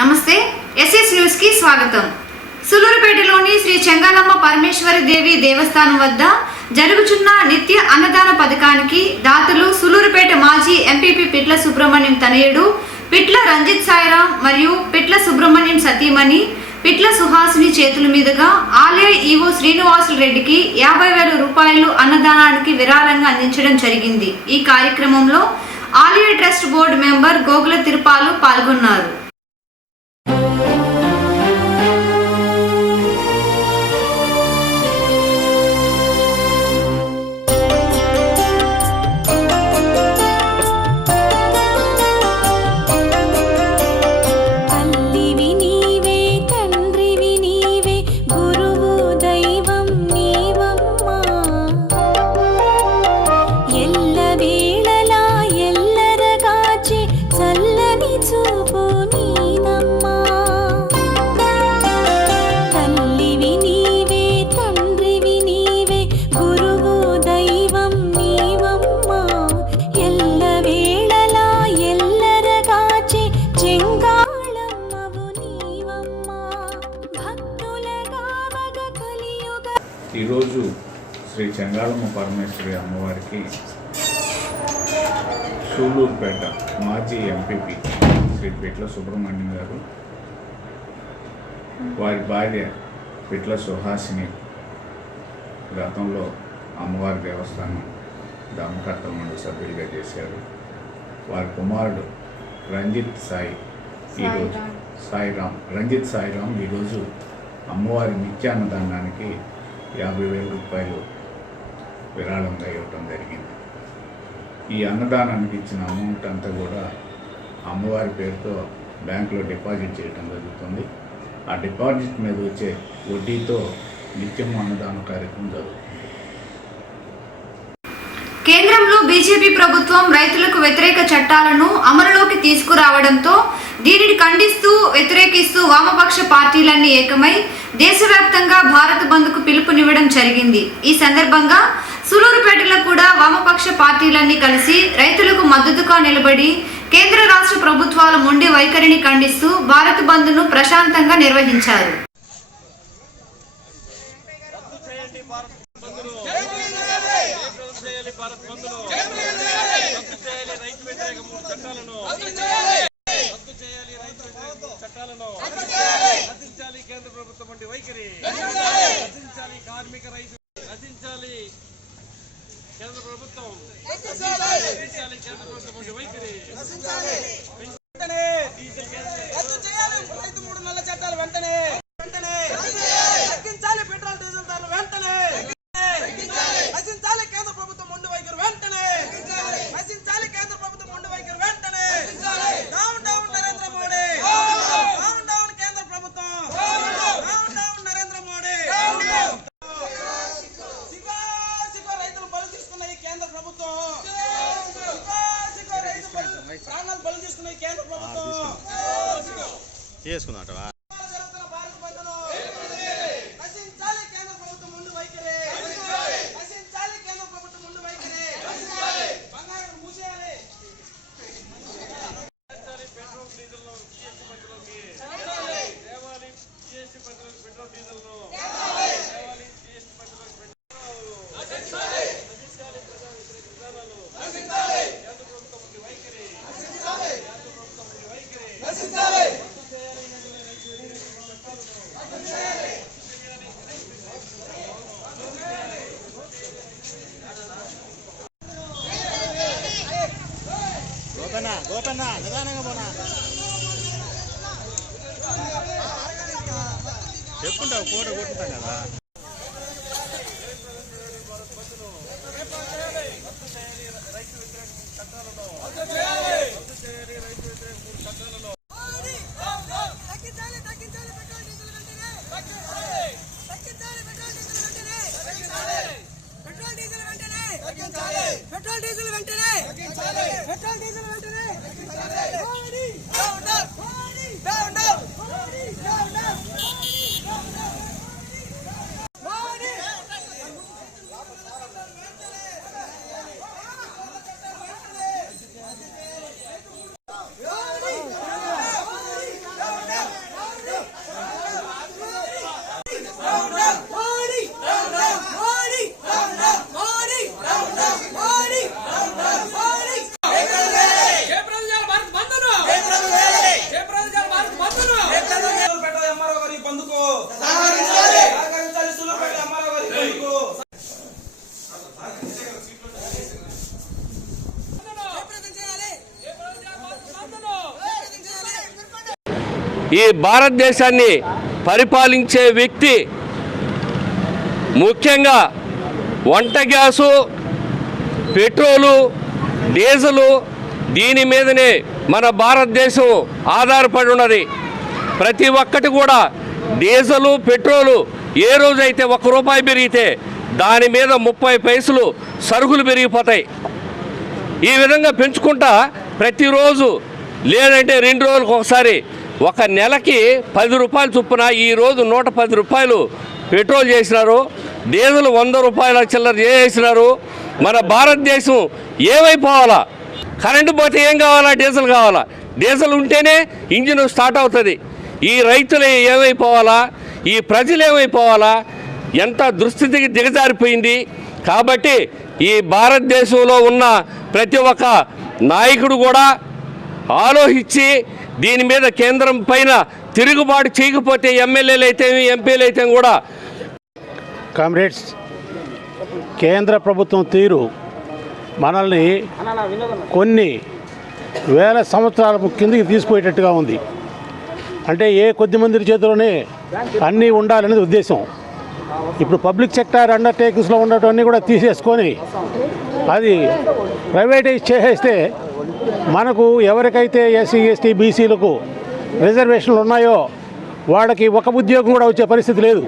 నమస్తే SS news కి స్వాగతం. సులూరుపేటలోని శ్రీ చెంగాలమ్మ పరమేశ్వరి దేవి దేవస్థానం వద్ద జరుగుతున్న నిత్య అన్నదాన పథకానికి దాతలు సులూరుపేట మాజీ ఎంపీపీ పిట్ల సుబ్రహ్మణ్యం తనయుడు పిట్ల రంజిత్ సాయిరాం మరియు పిట్ల సుబ్రహ్మణ్యం సతీమణి పిట్ల సుహాసిని చేతుల మీదుగా ఆలయ ఈవో శ్రీనివాసులు రెడ్డికి 50,000 రూపాయలు అన్నదానానికి విరాళంగా అందించడం జరిగింది. ఈ కార్యక్రమంలో ఆలయ trust board member Gogula Tirupalu పాల్గొన్నారు. ఈరోజు శ్రీ చెంగాలమ్మ పరమేశ్వరి అమ్మవారికి సూలూరుపేట మాజీ ఎంపీపీ శ్రీ పిట్ల సుబ్రహ్మణ్యం గారు, వారి భార్య పిట్ల సుహాసిని గతంలో అమ్మవారి దేవస్థానం ధర్మకర్త మండలి సభ్యులుగా చేశారు. వారి కుమారుడు రంజిత్ సాయిరాం ఈరోజు అమ్మవారి నిత్యాన్నదానానికి 50,000 రూపాయలు విరాళంగా ఇవ్వటం జరిగింది. ఈ అన్నదానానికి ఇచ్చిన అమౌంట్ అంతా కూడా అమ్మవారి పేరుతో బ్యాంకులో డిపాజిట్ చేయడం జరుగుతుంది. ఆ డిపాజిట్ మీద వచ్చే వడ్డీతో నిత్యం అన్నదాన కార్యక్రమం జరుగుతుంది. కేంద్రంలో బీజేపీ ప్రభుత్వం రైతులకు వ్యతిరేక చట్టాలను అమలులోకి తీసుకురావడంతో దీనిని ఖండిస్తూ వ్యతిరేకిస్తూ వామపక్ష పార్టీలన్నీ ఏకమై దేశవ్యాప్తంగా భారత్ బంద్కు పిలుపునివ్వడం జరిగింది. ఈ సందర్భంగా సులూరుపేటలో కూడా వామపక్ష పార్టీలన్నీ కలిసి రైతులకు మద్దతుగా నిలబడి కేంద్ర రాష్ట్ర ప్రభుత్వాల మొండి వైఖరిని ఖండిస్తూ భారత్ బంద్ను ప్రశాంతంగా నిర్వహించారు. కేంద్ర ప్రభుత్వం వంటి వైఖరి రచించాలి, కార్మిక రైతు రచించాలి, కేంద్ర ప్రభుత్వం రచించాలి, కేంద్ర ప్రభుత్వం వంటి వైఖరి రద్దు చేయాలి, రైతు 3 నెలల చట్టాలు వెంటనే తగ్గించాలి, పెట్రోల్ డీజిల్ ధరలు వెంటనే రచించాలి, కేంద్ర ప్రభుత్వం మొండి వైఖరి వెంటనే రచించాలి, కేంద్ర ప్రభుత్వం మొండి వైఖరి వెంటనే down down Narendra Modi, down down కేంద్ర ప్రభుత్వం, డౌన్ డౌన్ నరేంద్ర మోడీ. సిగో రైతులు బలి తీసుకున్న ఈ కేంద్ర ప్రభుత్వం, సిగో రైతు ప్రాణాలు బలి తీసుకున్న ఈ కేంద్ర ప్రభుత్వం చేసుకున్నట్టవా రచించాలి, కేంద్ర ప్రభుత్వం ముందు వైఖరి రచించాలి, కేంద్ర ప్రభుత్వం ముందు వైఖరి బంగారం మూసేయాలి, పెట్రోల్ డీజిల్ ను జిఎస్టీ పరిధిలోకి తేవాలి, జిఎస్టీ పరిధిలోకి పెట్రోల్ డీజిల్ ను తేవాలి, జిఎస్టీ పరిధిలోకి రచించాలి, ప్రజా వ్యతిరేక విధానాలు కేంద్ర ప్రభుత్వం ముందు వైఖరి, కేంద్ర ప్రభుత్వం ముందు వైఖరి రద్దు చేయాలి, గోపన్న నిదానంగా పోనా చెప్పుకుంటావు, ఫోటో కొట్టుకుంటాం కదా. రైతు వ్యతిరేక చట్టాలను రద్దు చేయాలి, రైతు వ్యతిరేక 3 చట్టాలను తగ్గించాలి, పెట్రోల్ డీజిల్ వెంటనే తగ్గించాలి, పెట్రోల్ డీజిల్ వెంటనే పెట్రోల్ డీజిల్ వెంటనే పెట్రోల్ డీజిల్ వెంటనే డౌన్ డౌన్ ఈ భారతదేశాన్ని పరిపాలించే వ్యక్తి ముఖ్యంగా వంట గ్యాసు, పెట్రోలు, డీజిలు దీని మీదనే మన భారతదేశం ఆధారపడి ఉన్నది. ప్రతి ఒక్కటి కూడా డీజిలు, పెట్రోలు ఏ రోజైతే ₹1 పెరిగితే దాని మీద 30 పైసలు సరుకులు పెరిగిపోతాయి. ఈ విధంగా పెంచుకుంటా ప్రతిరోజు లేదంటే 2 రోజులకు ఒకసారి ఒక నెలకి ₹10 చొప్పున ఈరోజు ₹110 పెట్రోల్ చేసినారు, డీజిల్ ₹100 చిల్లర చేసినారు. మన భారతదేశం ఏమైపోవాలా? కరెంటు పోతే ఏం కావాలా? డీజిల్ కావాలా? డీజిల్ ఉంటేనే ఇంజిన్ స్టార్ట్ అవుతుంది. ఈ రైతులు ఏమైపోవాలా? ఈ ప్రజలు ఏమైపోవాలా? ఎంత దుస్థితికి దిగజారిపోయింది. కాబట్టి ఈ భారతదేశంలో ఉన్న ప్రతి ఒక్క నాయకుడు కూడా ఆలోచించి దీని మీద కేంద్రం పైన తిరుగుబాటు చేయకపోతే ఎమ్మెల్యేలు అయితే ఎంపీలు అయితే కూడా. కామ్రేడ్స్, కేంద్ర ప్రభుత్వం తీరు మనల్ని కొన్ని వేల సంవత్సరాల కిందికి తీసుకుపోయేటట్టుగా ఉంది. అంటే ఏ కొద్ది మంది చేతిలోనే అన్నీ ఉండాలనేది ఉద్దేశం. ఇప్పుడు పబ్లిక్ సెక్టార్ అండర్టేకింగ్స్లో ఉన్నటువన్నీ కూడా తీసేసుకొని అది ప్రైవేటైజ్ చేసేస్తే మనకు ఎవరికైతే ఎస్సీ, ఎస్టీ, బీసీలకు రిజర్వేషన్లు ఉన్నాయో వాళ్ళకి ఒక ఉద్యోగం కూడా వచ్చే పరిస్థితి లేదు.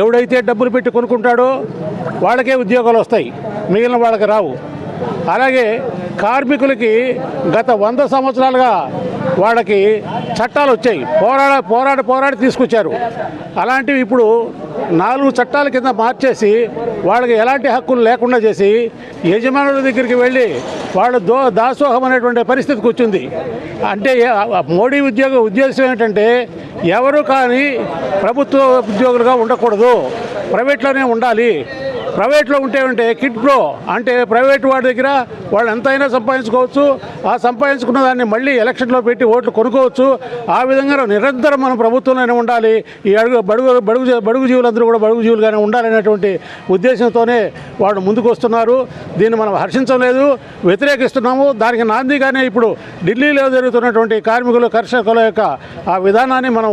ఎవడైతే డబ్బులు పెట్టి కొనుక్కుంటాడో వాళ్ళకే ఉద్యోగాలు వస్తాయి, మిగిలిన వాళ్ళకి రావు. అలాగే కార్మికులకి గత 100 సంవత్సరాలుగా వాళ్ళకి చట్టాలు వచ్చాయి, పోరాడి తీసుకొచ్చారు. అలాంటివి ఇప్పుడు 4 చట్టాల కింద మార్చేసి వాళ్ళకి ఎలాంటి హక్కులు లేకుండా చేసి యజమానుల దగ్గరికి వెళ్ళి వాళ్ళు దాసోహం అనేటువంటి పరిస్థితికి వచ్చింది. అంటే మోడీ ఉద్దేశం ఏంటంటే ఎవరు కానీ ప్రభుత్వ ఉద్యోగులుగా ఉండకూడదు, ప్రైవేట్లోనే ఉండాలి. ప్రైవేట్లో ఉంటే కిడ్ ప్రో అంటే ప్రైవేట్ వాడి దగ్గర వాళ్ళు ఎంతైనా సంపాదించుకోవచ్చు. ఆ సంపాదించుకున్న దాన్ని మళ్ళీ ఎలక్షన్లో పెట్టి ఓట్లు కొనుక్కోవచ్చు. ఆ విధంగా నిరంతరం మనం ప్రభుత్వంలోనే ఉండాలి. ఈ బడుగు జీవులందరూ కూడా బడుగు జీవులుగానే ఉండాలనేటువంటి ఉద్దేశంతోనే వాళ్ళు ముందుకు వస్తున్నారు. దీన్ని మనం హర్షించలేదు, వ్యతిరేకిస్తున్నాము. దానికి నాందిగానే ఇప్పుడు ఢిల్లీలో జరుగుతున్నటువంటి కార్మికులు, కర్షకుల యొక్క ఆ విధానాన్ని మనం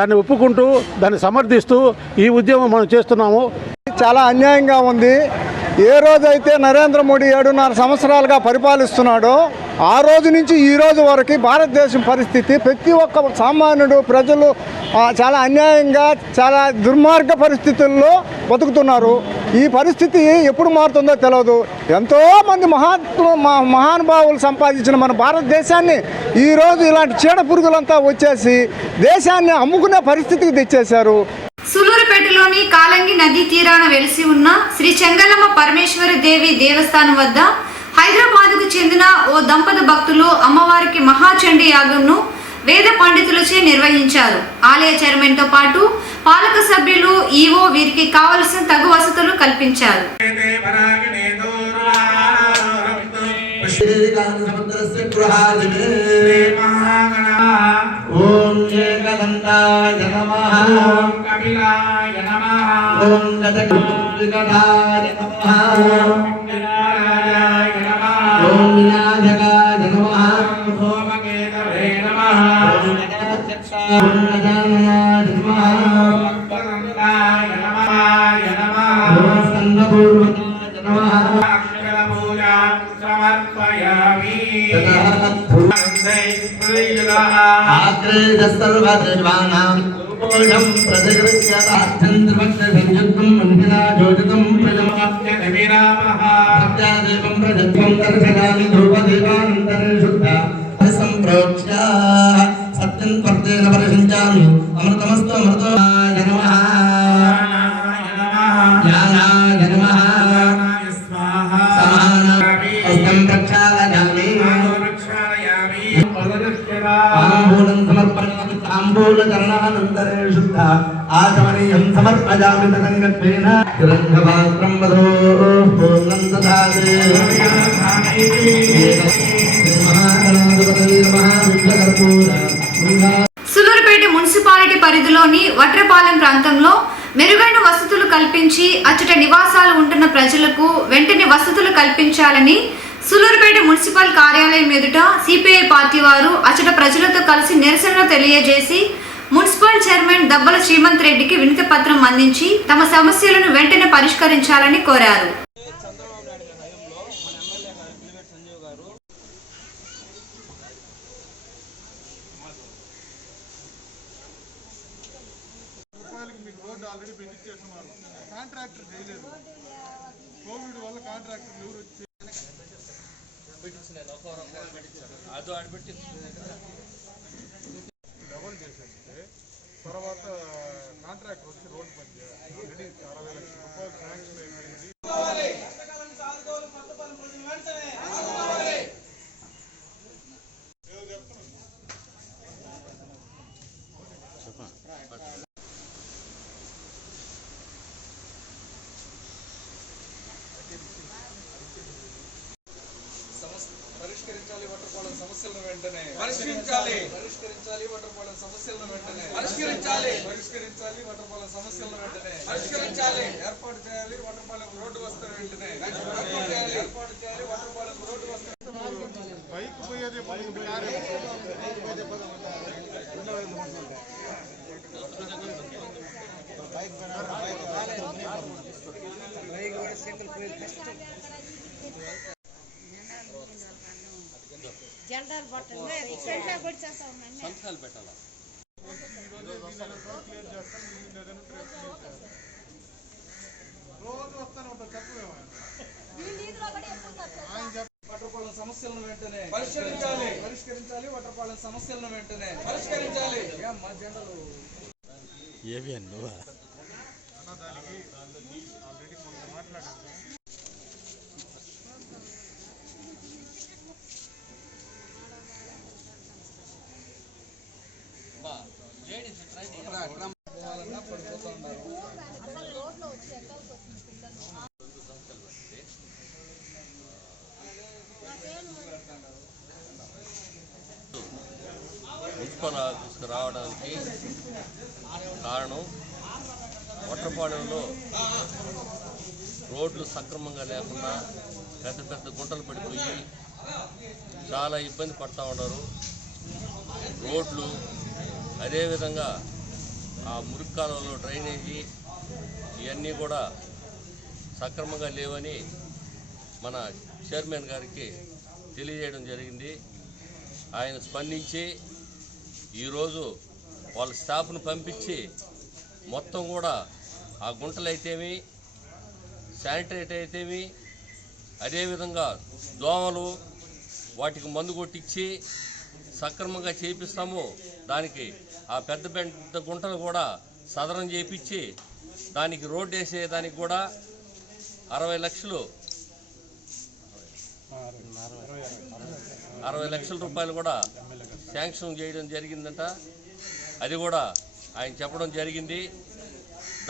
దాన్ని ఒప్పుకుంటూ దాన్ని సమర్థిస్తూ ఈ ఉద్యమం మనం చేస్తున్నాము. చాలా అన్యాయంగా ఉంది. ఏ రోజైతే నరేంద్ర మోడీ 7.5 సంవత్సరాలుగా పరిపాలిస్తున్నాడో ఆ రోజు నుంచి ఈ రోజు వరకు భారతదేశం పరిస్థితి ప్రతి ఒక్క సామాన్యుడు ప్రజలు చాలా అన్యాయంగా చాలా దుర్మార్గ పరిస్థితుల్లో బతుకుతున్నారు. ఈ పరిస్థితి ఎప్పుడు మారుతుందో తెలియదు. ఎంతోమంది మహానుభావులు సంపాదించిన మన భారతదేశాన్ని ఈరోజు ఇలాంటి చీడ పురుగులంతా వచ్చేసి దేశాన్ని అమ్ముకునే పరిస్థితికి తెచ్చేశారు. సూలూరుపేటలోని కాలంగి నదీ తీరాన వెలిసి ఉన్న శ్రీ చెంగలమ్మ పరమేశ్వరి దేవి దేవస్థానం వద్ద హైదరాబాద్కు చెందిన ఓ దంపతి భక్తులు అమ్మవారికి మహాచండీ యాగంను వేద పండితులచే నిర్వహించారు. ఆలయ చైర్మన్తో పాటు పాలక సభ్యులు, ఈవో వీరికి కావలసిన తగు వసతులు కల్పించారు. ఓం ఏకదంతాయ నమః, ఓం కపిలాయ నమః, ఓం గజకర్ణికాయ నమః, ఓం పింగళాయ నమః, ఓం వినాయకాయ నమః, ఓం సోమకేతవే నమః, ఓం గజాక్షాయ నమః, ఓం భక్తనందాయ నమః, ఓం స్కందపూర్వకాయ నమః. అక్షరపూజాం సమర్పయామి. ఆగ్రేజసర్వదేవానాం పూజం ప్రజగృహ్యతార్థం త్రిభక్తసంయుక్తం మందిరా జ్యోతితం ప్రజమాప్యదేవరామః సత్యాదేవం ప్రజత్వం దర్శయామి ధ్రువదేవానంతరే శుద్ధ సంప్రోక్ష్య సత్యం త్వర్తేన పరిశుంచామి అమృతమస్తు అమృతాయ నమః, జ్ఞానాయ నమః, సమానం ప్రక్షాళయామి, తాంబూలం సమర్పయామి, తాంబూలచరణానంతరే శుద్ధ ఆచమనీయం సమర్పయామి. తదంగత్వేన తిరంగపాత్రం వదో పూర్ణం దదాతి. సూలూరుపేట మున్సిపాలిటీ పరిధిలోని వట్రపాలెం ప్రాంతంలో మెరుగైన వసతులు కల్పించి అచ్చట నివాసాలు ఉంటున్న ప్రజలకు వెంటనే వసతులు కల్పించాలని సూలూరుపేట మున్సిపల్ కార్యాలయం ఎదుట సిపిఐ పార్టీ వారు అచట ప్రజలతో కలిసి నిరసనలు తెలియజేసి మున్సిపల్ చైర్మన్ దబ్బల శ్రీమంత్ రెడ్డికి వినతి పత్రం అందించి తమ సమస్యలను వెంటనే పరిష్కరించాలని కోరారు. కాంట్రాక్టర్ చేయలేదు. కోవిడ్ వల్ల కాంట్రాక్టర్ ఎవరు వచ్చి డబల్ చేసేస్తే తర్వాత కాంట్రాక్టర్ వచ్చి రోడ్డు పని చేయాలి. 60 లక్షల రూపాయలు శాంక్షన్ అయిపోయింది. పరిష్కరించాలి వటర్పాలెం సమస్యలను వెంటనే పరిష్కరించాలి వటర్పాలెం సమస్యలను వెంటనే పరిష్కరించాలి వటర్పాలెం సమస్యలను వెంటనే పరిష్కరించాలి. ఏర్పాటు చేయాలి వటర్పాలెం రోడ్డు వస్తున్న వెంటనే ఏర్పాటు చేయాలి వటర్పాలెం రోడ్డు వస్తున్న బైక్ పోయేది జెండాలు పట్టండి సంతకాలు పెట్టాలా రోజు వస్తాను ఉంటారు. చెప్పలేము వటర్పాలెం సమస్యలను వెంటనే పరిష్కరించాలి వటర్పాలెం సమస్యలను వెంటనే పరిష్కరించాలి. మా జెండాలు ఏవి అన్నదానికి ఆల్రెడీ కొంత మాట్లాడారు. పడిపోతూ ఉన్నారు. మున్సిపల్ ఆఫీస్కి రావడానికి కారణం వటర్పాలెంలో రోడ్లు సక్రమంగా లేకుండా పెద్ద పెద్ద గుంటలు పడిపోయి చాలా ఇబ్బంది పడుతూ ఉన్నారు. రోడ్లు అదేవిధంగా ఆ మురికి కాలువలో డ్రైనేజీ ఇవన్నీ కూడా సక్రమంగా లేవని మన చైర్మన్ గారికి తెలియజేయడం జరిగింది. ఆయన స్పందించి ఈరోజు వాళ్ళ స్టాఫ్ను పంపించి మొత్తం కూడా ఆ గుంటలు అయితేమి శానిటైజర్ అయితేమి అదేవిధంగా దోమలు వాటికి మందు కొట్టించి సక్రమంగా చేపిస్తాము. దానికి ఆ పెద్ద పెద్ద గుంటలు కూడా సదరం చేపించి దానికి రోడ్డు వేసేదానికి కూడా 60 లక్షల రూపాయలు కూడా శాంక్షన్ చేయడం జరిగిందంట. అది కూడా ఆయన చెప్పడం జరిగింది.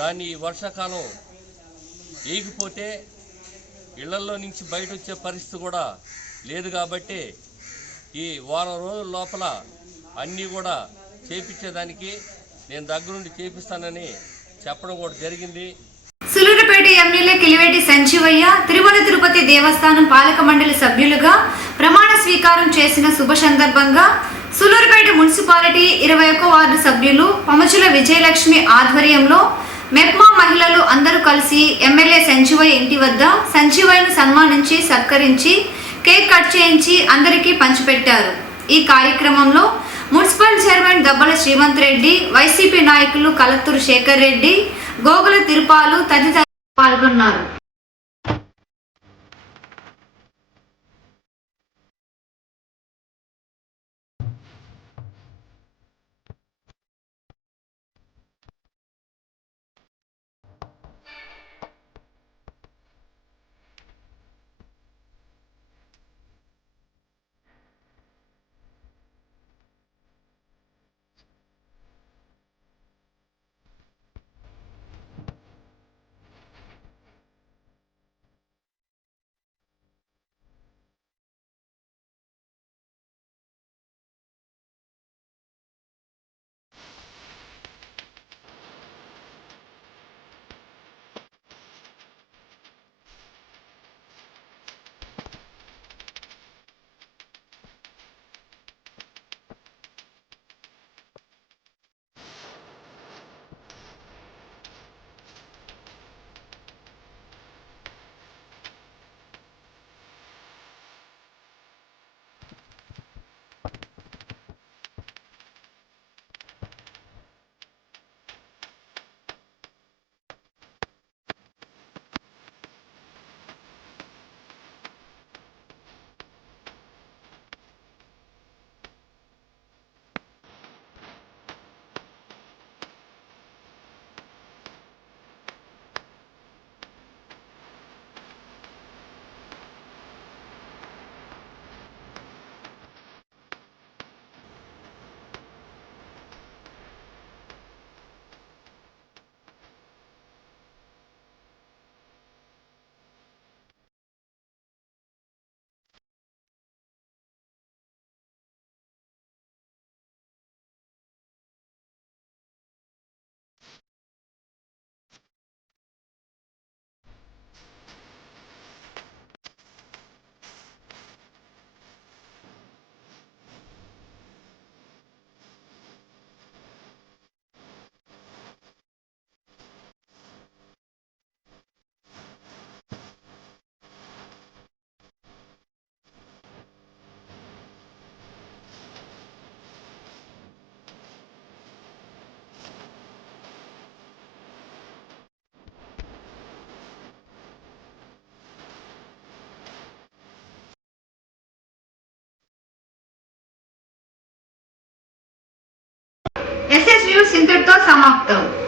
దాన్ని వర్షాకాలం వేయకపోతే ఇళ్లల్లో నుంచి బయట వచ్చే పరిస్థితి కూడా లేదు. కాబట్టి ఈ వారం రోజుల లోపల అన్నీ కూడా చేపించేదానికి నేను దగ్గరుండి చేపిస్తానని చెప్పడం కూడా జరిగింది. సూలూరుపేట ఎమ్మెల్యే కిలివేటి సంజీవయ్య తిరుమల తిరుపతి దేవస్థానం పాలక మండలి సభ్యులుగా ప్రమాణ స్వీకారం చేసిన శుభ సందర్భంగా సూలూరుపేట మున్సిపాలిటీ 21వ వార్డు సభ్యులు పమచుల విజయలక్ష్మి ఆధ్వర్యంలో మెప్మా మహిళలు అందరూ కలిసి ఎమ్మెల్యే సంజీవయ్య ఇంటి వద్ద సంజీవయ్యను సన్మానించి సత్కరించి కేక్ కట్ చేయించి అందరికీ పంచిపెట్టారు. ఈ కార్యక్రమంలో municipal chairman Dabbala Srimanth Reddy, YCP నాయకులు కలత్తూరు శేఖర్ రెడ్డి, గోగుల తిరుపాలు తదితరులు పాల్గొన్నారు. సమాప్తం.